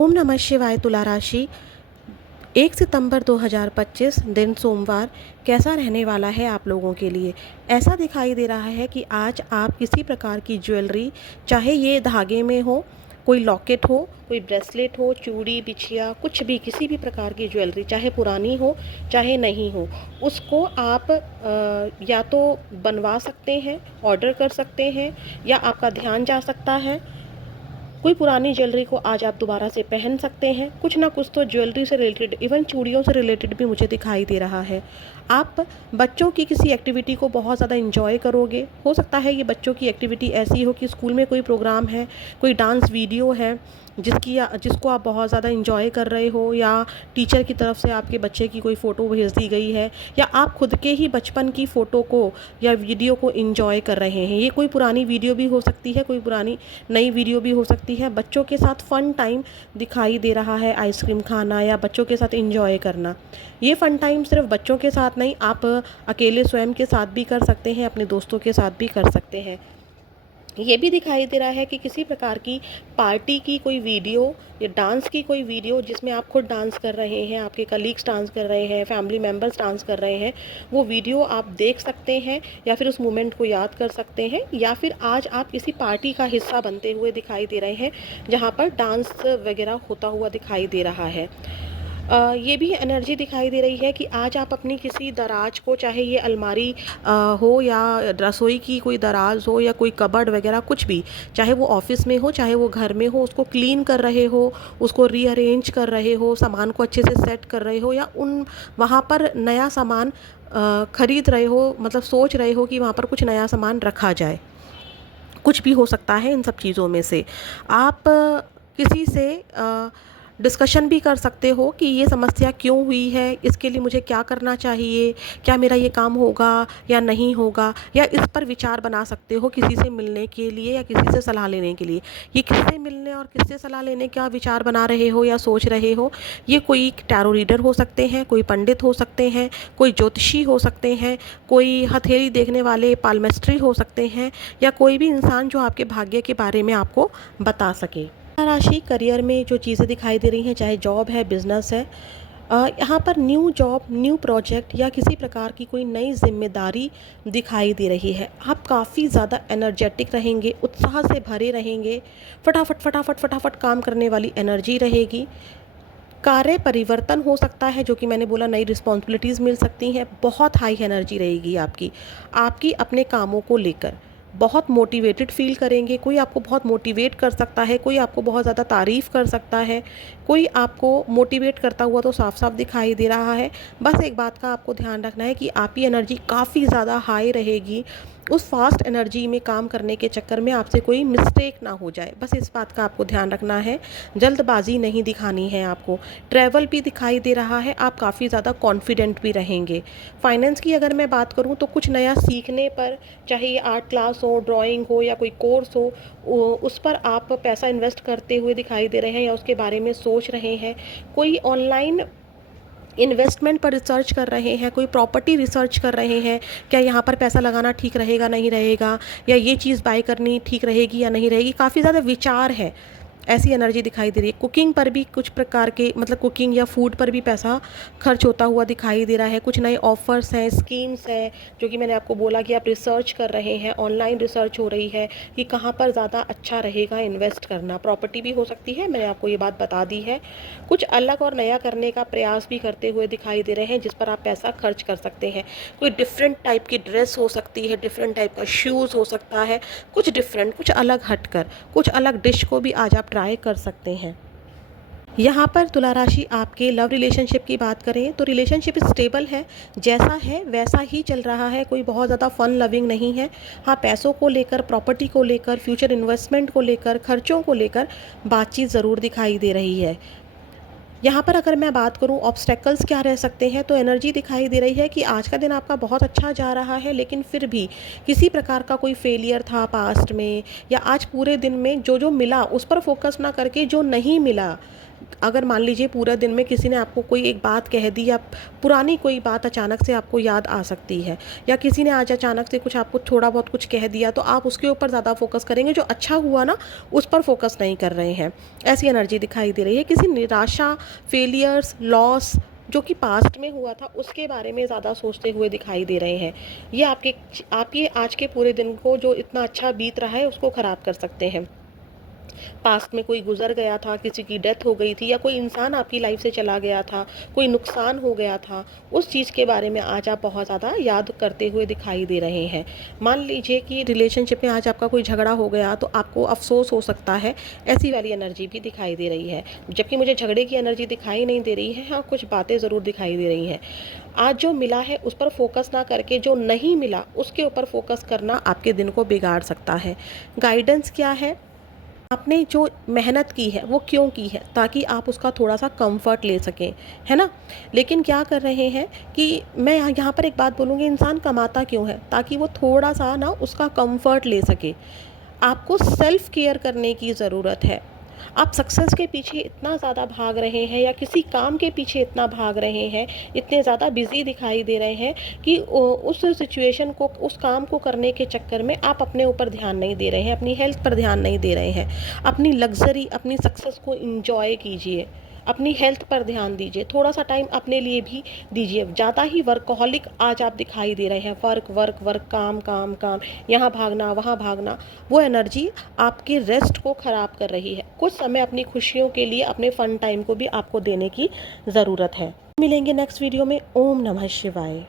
ओम नमः शिवाय। तुला राशि 1 सितंबर 2025 दिन सोमवार कैसा रहने वाला है आप लोगों के लिए। ऐसा दिखाई दे रहा है कि आज आप किसी प्रकार की ज्वेलरी, चाहे ये धागे में हो, कोई लॉकेट हो, कोई ब्रेसलेट हो, चूड़ी, बिछिया, कुछ भी किसी भी प्रकार की ज्वेलरी, चाहे पुरानी हो चाहे नहीं हो, उसको आप या तो बनवा सकते हैं, ऑर्डर कर सकते हैं, या आपका ध्यान जा सकता है कोई पुरानी ज्वेलरी को आज आप दोबारा से पहन सकते हैं। कुछ ना कुछ तो ज्वेलरी से रिलेटेड, इवन चूड़ियों से रिलेटेड भी मुझे दिखाई दे रहा है। आप बच्चों की किसी एक्टिविटी को बहुत ज़्यादा इंजॉय करोगे। हो सकता है ये बच्चों की एक्टिविटी ऐसी हो कि स्कूल में कोई प्रोग्राम है, कोई डांस वीडियो है जिसको आप बहुत ज़्यादा इंजॉय कर रहे हो, या टीचर की तरफ से आपके बच्चे की कोई फ़ोटो भेज दी गई है, या आप खुद के ही बचपन की फ़ोटो को या वीडियो को इंजॉय कर रहे हैं। ये कोई पुरानी वीडियो भी हो सकती है, कोई पुरानी नई वीडियो भी हो सकती है। बच्चों के साथ फ़न टाइम दिखाई दे रहा है, आइसक्रीम खाना या बच्चों के साथ इंजॉय करना। ये फ़न टाइम सिर्फ बच्चों के साथ नहीं, आप अकेले स्वयं के साथ भी कर सकते हैं, अपने दोस्तों के साथ भी कर सकते हैं। ये भी दिखाई दे रहा है कि किसी प्रकार की पार्टी की कोई वीडियो या डांस की कोई वीडियो जिसमें आप खुद डांस कर रहे हैं, आपके कलीग्स डांस कर रहे हैं, फैमिली मेम्बर्स डांस कर रहे हैं, वो वीडियो आप देख सकते हैं, या फिर उस मोमेंट को याद कर सकते हैं, या फिर आज आप किसी पार्टी का हिस्सा बनते हुए दिखाई दे रहे हैं जहाँ पर डांस वगैरह होता हुआ दिखाई दे रहा है। ये भी एनर्जी दिखाई दे रही है कि आज आप अपनी किसी दराज को, चाहे ये अलमारी हो, या रसोई की कोई दराज हो, या कोई कबर्ड वगैरह कुछ भी, चाहे वो ऑफिस में हो चाहे वो घर में हो, उसको क्लीन कर रहे हो, उसको रीअरेंज कर रहे हो, सामान को अच्छे से सेट कर रहे हो, या उन वहाँ पर नया सामान खरीद रहे हो, मतलब सोच रहे हो कि वहाँ पर कुछ नया सामान रखा जाए। कुछ भी हो सकता है इन सब चीज़ों में से। आप किसी से डिस्कशन भी कर सकते हो कि ये समस्या क्यों हुई है, इसके लिए मुझे क्या करना चाहिए, क्या मेरा ये काम होगा या नहीं होगा, या इस पर विचार बना सकते हो किसी से मिलने के लिए या किसी से सलाह लेने के लिए। ये किससे मिलने और किससे सलाह लेने का विचार बना रहे हो या सोच रहे हो, ये कोई टैरो रीडर हो सकते हैं, कोई पंडित हो सकते हैं, कोई ज्योतिषी हो सकते हैं, कोई हथेली देखने वाले पालमेस्ट्री हो सकते हैं, या कोई भी इंसान जो आपके भाग्य के बारे में आपको बता सके। राशि करियर में जो चीज़ें दिखाई दे रही हैं, चाहे जॉब है, बिजनेस है, यहाँ पर न्यू जॉब, न्यू प्रोजेक्ट या किसी प्रकार की कोई नई जिम्मेदारी दिखाई दे रही है। आप काफ़ी ज़्यादा एनर्जेटिक रहेंगे, उत्साह से भरे रहेंगे, फटाफट फटाफट फटाफट काम करने वाली एनर्जी रहेगी। कार्य परिवर्तन हो सकता है, जो कि मैंने बोला, नई रिस्पॉन्सिबिलिटीज़ मिल सकती हैं। बहुत हाई एनर्जी रहेगी आपकी आपकी अपने कामों को लेकर। बहुत मोटिवेटेड फील करेंगे। कोई आपको बहुत मोटिवेट कर सकता है, कोई आपको बहुत ज़्यादा तारीफ़ कर सकता है, कोई आपको मोटिवेट करता हुआ तो साफ साफ दिखाई दे रहा है। बस एक बात का आपको ध्यान रखना है कि आपकी एनर्जी काफ़ी ज़्यादा हाई रहेगी। उस फास्ट एनर्जी में काम करने के चक्कर में आपसे कोई मिस्टेक ना हो जाए, बस इस बात का आपको ध्यान रखना है। जल्दबाजी नहीं दिखानी है आपको। ट्रैवल भी दिखाई दे रहा है, आप काफ़ी ज़्यादा कॉन्फिडेंट भी रहेंगे। फाइनेंस की अगर मैं बात करूं तो कुछ नया सीखने पर, चाहे ये आर्ट क्लास हो, ड्राइंग हो, या कोई कोर्स हो, उस पर आप पैसा इन्वेस्ट करते हुए दिखाई दे रहे हैं या उसके बारे में सोच रहे हैं। कोई ऑनलाइन इन्वेस्टमेंट पर रिसर्च कर रहे हैं, कोई प्रॉपर्टी रिसर्च कर रहे हैं, क्या यहाँ पर पैसा लगाना ठीक रहेगा नहीं रहेगा, या ये चीज़ बाय करनी ठीक रहेगी या नहीं रहेगी। काफ़ी ज़्यादा विचार है, ऐसी एनर्जी दिखाई दे रही है। कुकिंग पर भी कुछ प्रकार के, मतलब कुकिंग या फूड पर भी पैसा खर्च होता हुआ दिखाई दे रहा है। कुछ नए ऑफर्स हैं, स्कीम्स हैं, जो कि मैंने आपको बोला कि आप रिसर्च कर रहे हैं, ऑनलाइन रिसर्च हो रही है कि कहाँ पर ज़्यादा अच्छा रहेगा इन्वेस्ट करना। प्रॉपर्टी भी हो सकती है, मैंने आपको ये बात बता दी है। कुछ अलग और नया करने का प्रयास भी करते हुए दिखाई दे रहे हैं, जिस पर आप पैसा खर्च कर सकते हैं। कोई डिफरेंट टाइप की ड्रेस हो सकती है, डिफरेंट टाइप का शूज़ हो सकता है, कुछ डिफरेंट, कुछ अलग हटकर, कुछ अलग डिश को भी आज आप ट्राई कर सकते हैं। यहाँ पर तुला राशि आपके लव रिलेशनशिप की बात करें तो रिलेशनशिप स्टेबल है, जैसा है वैसा ही चल रहा है। कोई बहुत ज़्यादा फन लविंग नहीं है। हाँ, पैसों को लेकर, प्रॉपर्टी को लेकर, फ्यूचर इन्वेस्टमेंट को लेकर, खर्चों को लेकर बातचीत ज़रूर दिखाई दे रही है। यहाँ पर अगर मैं बात करूँ ऑब्स्टेकल्स क्या रह सकते हैं, तो एनर्जी दिखाई दे रही है कि आज का दिन आपका बहुत अच्छा जा रहा है, लेकिन फिर भी किसी प्रकार का कोई फेलियर था पास्ट में, या आज पूरे दिन में जो जो मिला उस पर फोकस ना करके जो नहीं मिला, अगर मान लीजिए पूरा दिन में किसी ने आपको कोई एक बात कह दी या पुरानी कोई बात अचानक से आपको याद आ सकती है, या किसी ने आज अचानक से कुछ आपको थोड़ा बहुत कुछ कह दिया, तो आप उसके ऊपर ज़्यादा फोकस करेंगे, जो अच्छा हुआ ना उस पर फोकस नहीं कर रहे हैं। ऐसी एनर्जी दिखाई दे रही है। किसी निराशा, फेलियर्स, लॉस जो कि पास्ट में हुआ था उसके बारे में ज़्यादा सोचते हुए दिखाई दे रहे हैं। ये आपके आज के पूरे दिन को जो इतना अच्छा बीत रहा है उसको ख़राब कर सकते हैं। पास्ट में कोई गुजर गया था, किसी की डेथ हो गई थी, या कोई इंसान आपकी लाइफ से चला गया था, कोई नुकसान हो गया था, उस चीज़ के बारे में आज आप बहुत ज़्यादा याद करते हुए दिखाई दे रहे हैं। मान लीजिए कि रिलेशनशिप में आज आपका कोई झगड़ा हो गया तो आपको अफसोस हो सकता है, ऐसी वाली एनर्जी भी दिखाई दे रही है। जबकि मुझे झगड़े की एनर्जी दिखाई नहीं दे रही है, हाँ कुछ बातें ज़रूर दिखाई दे रही हैं। आज जो मिला है उस पर फोकस ना करके जो नहीं मिला उसके ऊपर फोकस करना आपके दिन को बिगाड़ सकता है। गाइडेंस क्या है? आपने जो मेहनत की है वो क्यों की है, ताकि आप उसका थोड़ा-सा कंफर्ट ले सकें, है ना? लेकिन क्या कर रहे हैं कि मैं यहाँ पर एक बात बोलूँगी, इंसान कमाता क्यों है? ताकि वो थोड़ा-सा ना उसका कंफर्ट ले सके। आपको सेल्फ केयर करने की ज़रूरत है। आप सक्सेस के पीछे इतना ज़्यादा भाग रहे हैं या किसी काम के पीछे इतना भाग रहे हैं, इतने ज़्यादा बिज़ी दिखाई दे रहे हैं कि उस सिचुएशन को, उस काम को करने के चक्कर में आप अपने ऊपर ध्यान नहीं दे रहे हैं, अपनी हेल्थ पर ध्यान नहीं दे रहे हैं। अपनी लग्ज़री, अपनी सक्सेस को एन्जॉय कीजिए। अपनी हेल्थ पर ध्यान दीजिए, थोड़ा-सा टाइम अपने लिए भी दीजिए। ज़्यादा ही वर्कहॉलिक आज आप दिखाई दे रहे हैं, वर्क, वर्क, वर्क, काम, काम, काम, यहाँ भागना, वहाँ भागना, वो एनर्जी आपके रेस्ट को ख़राब कर रही है। कुछ समय अपनी खुशियों के लिए, अपने फन टाइम को भी आपको देने की ज़रूरत है। मिलेंगे नेक्स्ट वीडियो में। ओम नमः शिवाय।